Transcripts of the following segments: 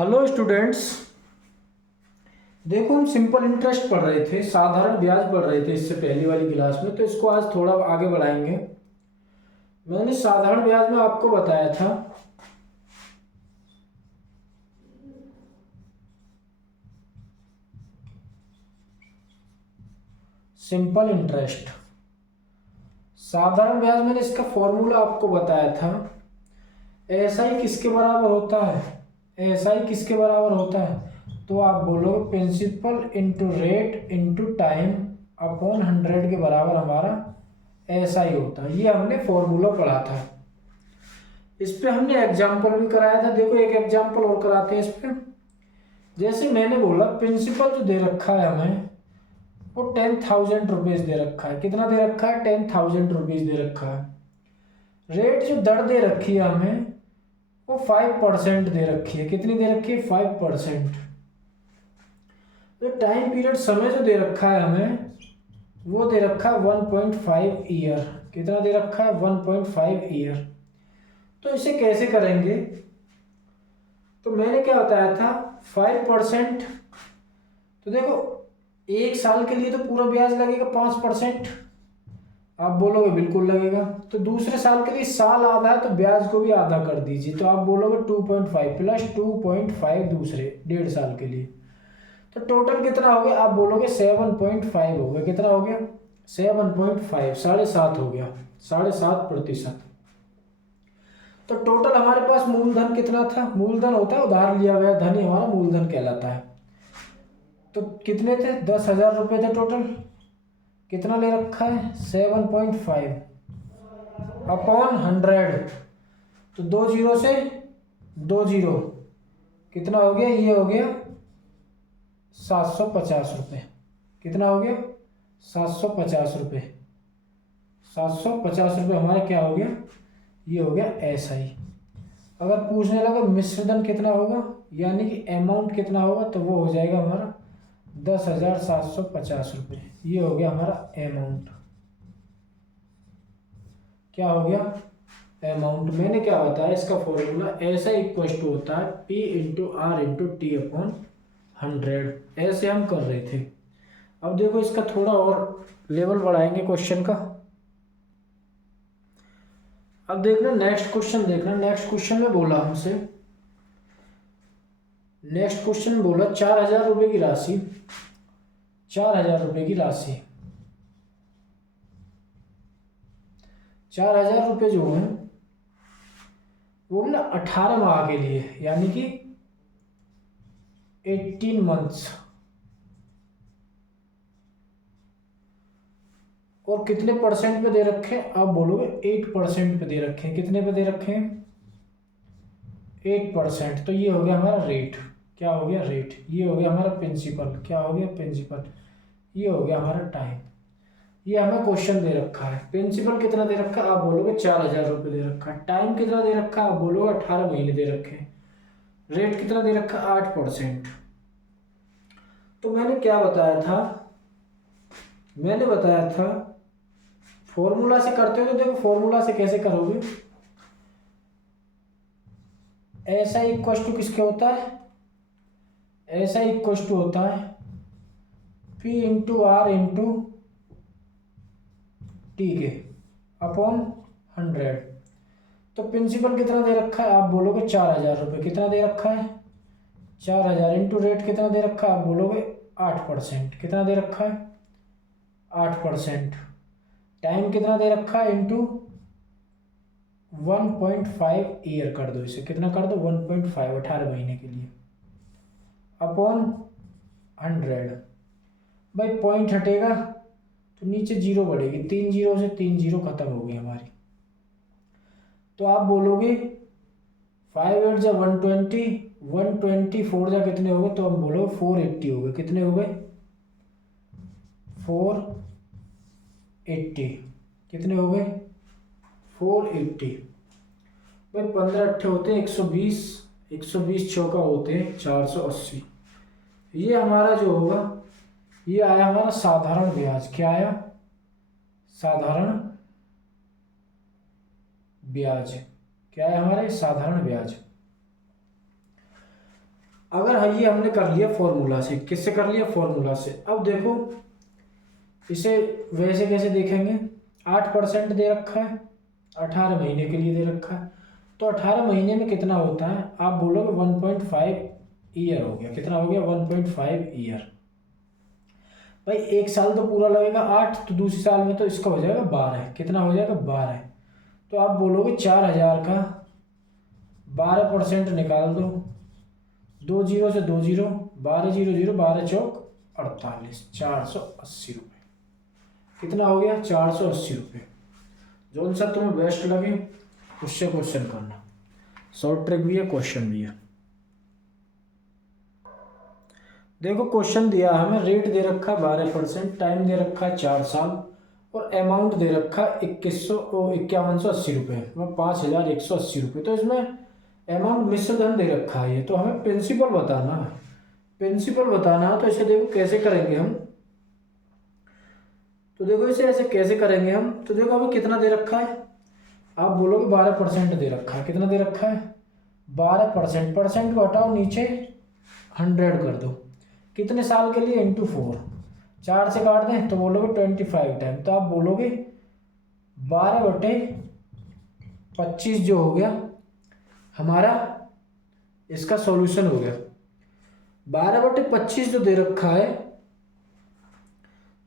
Hello students. देखो हम simple interest पढ़ रहे थे, साधारण ब्याज पढ़ रहे थे इससे पहली वाली क्लास में। तो इसको आज थोड़ा आगे बढ़ाएंगे। मैंने साधारण ब्याज में आपको बताया था सिंपल इंटरेस्ट। साधारण ब्याज मैंने इसका फॉर्मूला आपको बताया था। एसआई किसके बराबर होता है? एसआई किसके बराबर होता है? तो आप बोलोगे principal into rate into time upon 100 के बराबर हमारा एसआई होता है। ये हमने फॉर्मूला पढ़ा था। इस पे हमने एग्जाम्पल भी कराया था। देखो एक एग्जाम्पल और कराते हैं इस पे। जैसे मैंने बोला प्रिंसिपल जो दे रखा है हमें वो 10,000 रुपीज दे रखा है। कितना दे रखा है? 10,000 रुपीज दे रखा है। रेट जो दर दे रखी है हमें वो 5% दे रखी है। कितनी दे रखी है? 5%। जो टाइम पीरियड समय जो दे रखा है हमें वो दे रखा है 1.5 ईयर। कितना दे रखा है? 1.5 ईयर। तो इसे कैसे करेंगे? तो मैंने क्या बताया था? 5%। तो देखो एक साल के लिए तो पूरा ब्याज लगेगा 5%। आप बोलोगे बिल्कुल लगेगा। तो दूसरे साल के लिए साल आधा है तो ब्याज को भी आधा कर दीजिए। तो आप बोलोगे 2.5 प्लस 2.5 दूसरे 1.5 साल के लिए। तो टोटल कितना हो गया? आप बोलोगे 7.5 हो गया। कितना हो गया? 7.5, 7.5 हो गया। 7.5%। तो टोटल हमारे पास मूलधन कितना था? मूलधन होता है उधार लिया गया धन ही हमारा मूलधन कहलाता है। तो कितने थे? 10,000 रुपये थे टोटल। कितना ले रखा है? 7.5 अपॉन 100। तो 2 जीरो से 2 जीरो कितना हो गया? ये हो गया 750 रुपये। कितना हो गया? 750 रुपये। 750 रुपये हमारा क्या हो गया? ये हो गया एसआई। अगर पूछने लगा मिश्र धन कितना होगा यानी कि अमाउंट कितना होगा तो वो हो जाएगा हमारा 10,750 रुपये। ये हो गया हमारा अमाउंट। क्या हो गया? अमाउंट। मैंने क्या बताया इसका फॉर्मूला? ऐसा इक्वल टू होता है P into R into T upon 100। ऐसे हम कर रहे थे। अब देखो इसका थोड़ा और लेवल बढ़ाएंगे क्वेश्चन का। अब देखना नेक्स्ट क्वेश्चन। देखना नेक्स्ट क्वेश्चन में बोला हमसे, नेक्स्ट क्वेश्चन में बोला 4,000 रुपये की राशि, 4,000 रुपये की राशि, 4,000 रुपये जो है वो ना 18 माह के लिए यानी कि 18 मंथ्स। और कितने परसेंट पे दे रखे हैं? आप बोलोगे 8% पे दे रखे हैं। कितने पे दे रखे हैं? 8%। तो ये हो गया हमारा रेट। क्या हो गया? रेट। ये हो गया हमारा प्रिंसिपल। क्या हो गया? प्रिंसिपल। ये हो गया हमारा टाइम। ये हमें क्वेश्चन दे रखा है। प्रिंसिपल कितना दे रखा है? आप बोलोगे 4,000 रुपये दे रखा है। टाइम कितना दे रखा है? आप बोलोगे 18 महीने दे रखे हैं। रेट कितना दे रखा है? 8%। तो मैंने क्या बताया था? मैंने बताया था फॉर्मूला से करते हो। तो देखो फॉर्मूला से कैसे करोगे? ऐसा इक्वल टू किसके होता है? ऐसा इक्वल टू होता है P into R into T के अपॉन 100। तो प्रिंसिपल कितना दे रखा है? आप बोलोगे 4,000 रुपये। कितना दे रखा है? 4,000 इंटू रेट कितना दे रखा है? आप बोलोगे 8%। कितना दे रखा है? 8%। टाइम कितना दे रखा है? इंटू 1.5 ईयर कर दो। इसे कितना कर दो? 1.5, 18 महीने के लिए अपॉन 100। भाई पॉइंट हटेगा तो नीचे जीरो बढ़ेगी। 3 जीरो से 3 जीरो खत्म हो गई हमारी। तो आप बोलोगे 5 8 जा 120, 124 जा कितने हो गए? तो हम बोलोगे 480 हो गए। कितने हो गए? 480। कितने हो गए? 480। भाई 15 अट्ठे होते हैं 120, 120 चौका होते हैं 480। ये हमारा जो होगा ये आया हमारा साधारण ब्याज। क्या आया? साधारण ब्याज। क्या है हमारे? साधारण ब्याज। अगर हाँ ये हमने कर लिया फॉर्मूला से, किससे कर लिया? फॉर्मूला से। अब देखो इसे वैसे कैसे देखेंगे, 8% दे रखा है, 18 महीने के लिए दे रखा है, तो 18 महीने में कितना होता है? आप बोलोगे 1.5 ईयर हो गया। कितना हो गया? 1.5 ईयर। भाई एक साल तो पूरा लगेगा 8, तो दूसरे साल में तो इसका हो जाएगा 12। कितना हो जाएगा? 12। तो आप बोलोगे 4000 का 12% निकाल दो, 2 जीरो से 2 जीरो, 12 जीरो जीरो, 12 चौक 48, 480 रुपये। कितना हो गया? 480 रुपये। जो सा तुम्हें बेस्ट लगे उससे क्वेश्चन करना, शॉर्ट ट्रिक भी है, क्वेश्चन भी है। देखो क्वेश्चन दिया है हमें, रेट दे रखा है 12%, टाइम दे रखा है 4 साल, और अमाउंट दे रखा है 5180 रुपये, मतलब 5180 रुपये। तो इसमें अमाउंट मिश्र धन दे रखा है ये, तो हमें प्रिंसिपल बताना है। प्रिंसिपल बताना है तो इसे देखो कैसे करेंगे हम। तो देखो इसे ऐसे कैसे करेंगे हम। तो देखो हमें कितना दे रखा है, आप बोलोगे 12% दे रखा है। कितना दे रखा है? 12%। परसेंट को हटाओ, नीचे 100 कर दो। कितने साल के लिए? इंटू 4, 4 से काट दें तो बोलोगे 25 टाइम। तो आप बोलोगे 12/25 जो हो गया हमारा, इसका सॉल्यूशन हो गया। 12/25 जो दे रखा है,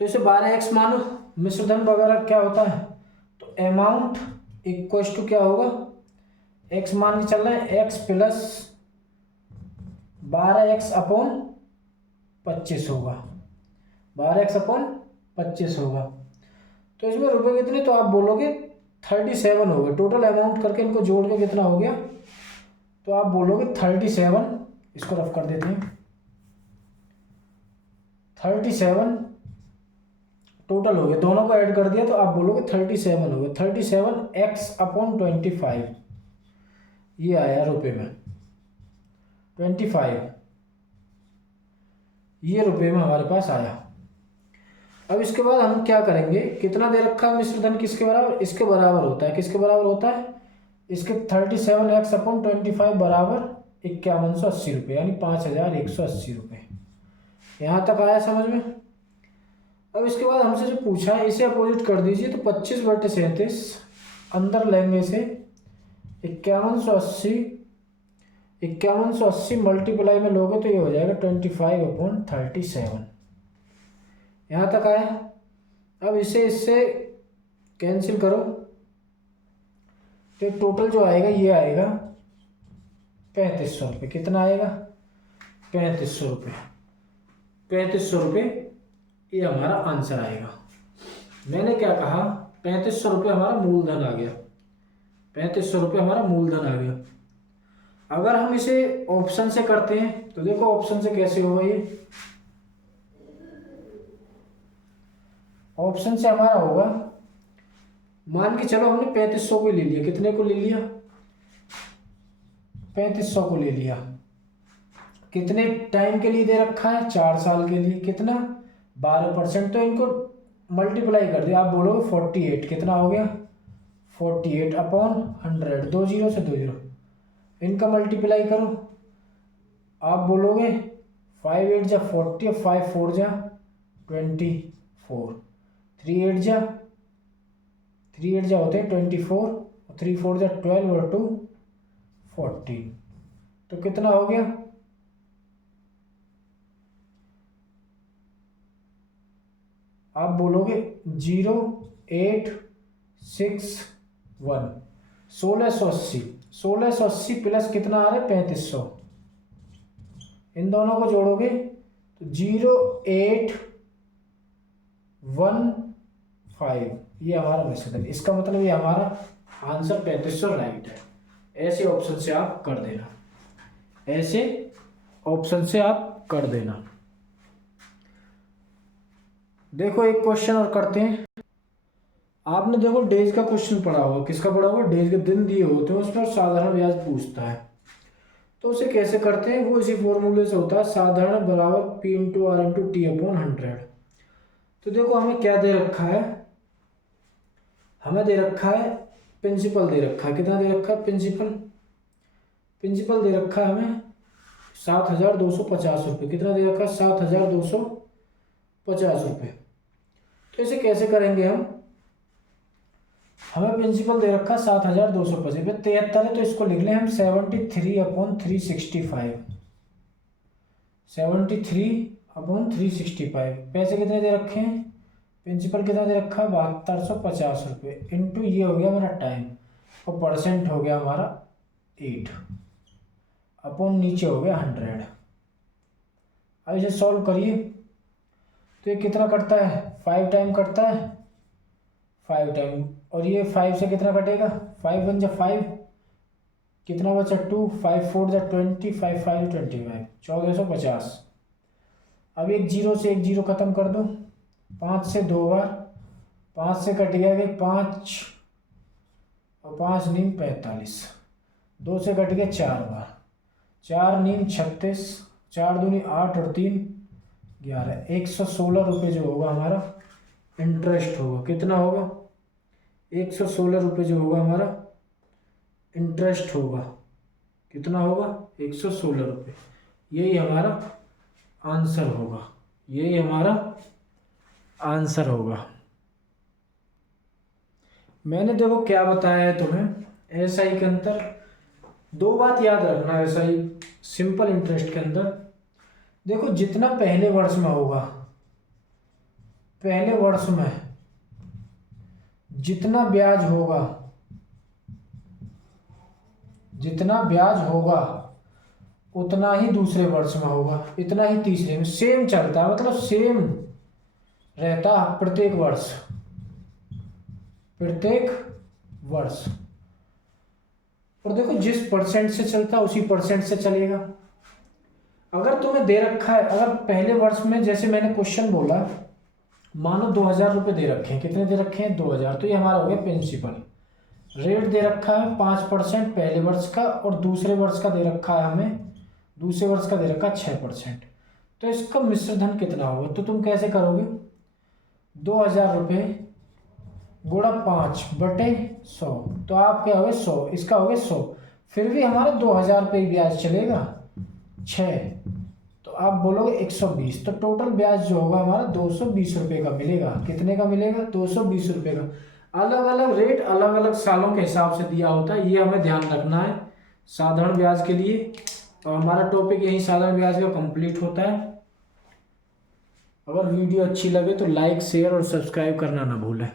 तो इसे 12x मानो। मिश्र धन वगैरह क्या होता है? तो अमाउंट इक्वल टू क्या होगा? x मान के चल रहे हैं, x प्लस 12x अपॉन 25 होगा, 12x अपॉन 25 होगा। तो इसमें रुपए कितने? तो आप बोलोगे 37 हो गए। टोटल अमाउंट करके इनको जोड़ के कितना हो गया? तो आप बोलोगे 37, इसको रफ कर देते हैं, 37 टोटल हो गया। दोनों को ऐड कर दिया तो आप बोलोगे 37 हो गया। 37x अपॉन 25 ये आया रुपए में, 25 ये रुपए में हमारे पास आया। अब इसके बाद हम क्या करेंगे, कितना दे रखा है मिश्र धन? किसके बराबर? इसके बराबर होता है। किसके बराबर होता है? इसके 37x अपॉन 25 बराबर 5180 रुपये, यानी 5180 रुपये। यहाँ तक आया समझ में? अब इसके बाद हमसे जो पूछा है इसे अपोजिट कर दीजिए, तो 25/37 अंदर लेंगे इसे 5180 मल्टीप्लाई में लोगे तो ये हो जाएगा 25/37। यहाँ तक आया। अब इसे इससे कैंसिल करो तो टोटल जो आएगा ये आएगा 3500 रुपये। कितना आएगा? 3500 रुपये। 3500 रुपये ये हमारा आंसर आएगा। मैंने क्या कहा? 3500 रुपये हमारा मूलधन आ गया। 3500 रुपये हमारा मूलधन आ गया। अगर हम इसे ऑप्शन से करते हैं तो देखो ऑप्शन से कैसे होगा ये। ऑप्शन से हमारा होगा, मान के चलो हमने 3500 को ले लिया। कितने को ले लिया? 3500 को ले लिया। कितने टाइम के लिए दे रखा है? 4 साल के लिए। कितना? 12%। तो इनको मल्टीप्लाई कर दिया, आप बोलोगे 48। कितना हो गया? 48 अपॉन 100, 2 जीरो से 2 जीरो, इनका मल्टीप्लाई करो, आप बोलोगे 5 8 जा 40, 5 4 जा 24, 3 8 जा होते हैं 24, 3 4 जा 12 और 2 14। तो कितना हो गया? आप बोलोगे 0861, 1680 प्लस कितना आ रहा है? 3500। इन दोनों को जोड़ोगे तो 0815, ये हमारा मिश्र धन। इसका मतलब ये हमारा आंसर 3500 राइट है। ऐसे ऑप्शन से आप कर देना, ऐसे ऑप्शन से आप कर देना। देखो एक क्वेश्चन और करते हैं। आपने देखो डेज का क्वेश्चन पढ़ा होगा। किसका पढ़ा होगा? डेज के दिन दिए होते हैं, उसमें साधारण ब्याज पूछता है। तो उसे कैसे करते हैं? वो इसी फॉर्मूले से होता है, साधारण बराबर P into R into T upon 100। तो देखो हमें क्या दे रखा है? हमें दे रखा है प्रिंसिपल दे रखा है। कितना दे रखा है? प्रिंसिपल दे रखा है हमें 7,250 रुपये। कितना दे रखा है? 7,250 रुपये। तो इसे कैसे करेंगे हम? हमें प्रिंसिपल दे रखा 7,250 रुपये, 73 है तो इसको लिख लें हम 73/365। 73/365। पैसे कितने दे रखे हैं? प्रिंसिपल कितना दे रखा है? 7250 रुपये इंटू ये हो गया हमारा टाइम, और परसेंट हो गया हमारा 8 अपॉन नीचे हो गया 100। अब इसे सॉल्व करिए तो ये कितना करता है? 5 टाइम करता है, 5 टाइम, और ये 5 से कितना कटेगा? 5 1 जा 5, कितना बचा? 2, 5 4 जा 20, 5 5 25, 1450। अब एक जीरो से एक जीरो खत्म कर दो, 5 से 2 बार, 5 से कट गया कि 5 और 5 नीम 45, 2 से कट गया 4 बार, 4 नीम 36, 4 दूनी 8 और 3 11, 116 रुपये जो होगा हमारा इंटरेस्ट होगा। कितना होगा? 116 रुपये जो होगा हमारा इंटरेस्ट होगा। कितना होगा? 116 रुपये। यही हमारा आंसर होगा, यही हमारा आंसर होगा। मैंने देखो क्या बताया है तुम्हें, एसआई के अंदर 2 बात याद रखना। एसआई सिंपल इंटरेस्ट के अंदर देखो, जितना पहले वर्ष में होगा, पहले वर्ष में जितना ब्याज होगा, जितना ब्याज होगा उतना ही दूसरे वर्ष में होगा, इतना ही तीसरे में। सेम चलता है, मतलब सेम रहता प्रत्येक वर्ष, प्रत्येक वर्ष। और देखो जिस परसेंट से चलता है उसी परसेंट से चलेगा। अगर तुम्हें दे रखा है, अगर पहले वर्ष में जैसे मैंने क्वेश्चन बोला, मानो 2000 रुपये दे रखे हैं, कितने दे रखे हैं? 2000, तो ये हमारा हो गया प्रिंसिपल। रेट दे रखा है 5% पहले वर्ष का, और दूसरे वर्ष का दे रखा है हमें, दूसरे वर्ष का दे रखा है 6%। तो इसका मिश्र धन कितना होगा? तो तुम कैसे करोगे? 2000 रुपये गुणा 5/100, तो आप क्या हो गए? 100, इसका हो गया 100। फिर भी हमारा 2000 रुपये ब्याज चलेगा, 6, तो आप बोलोगे 120। तो टोटल ब्याज जो होगा हमारा 220 रुपये का मिलेगा। कितने का मिलेगा? 220 रुपये का। अलग अलग रेट अलग अलग सालों के हिसाब से दिया होता है, ये हमें ध्यान रखना है साधारण ब्याज के लिए। और हमारा टॉपिक यही साधारण ब्याज का कंप्लीट होता है। अगर वीडियो अच्छी लगे तो लाइक, शेयर और सब्सक्राइब करना ना भूलें।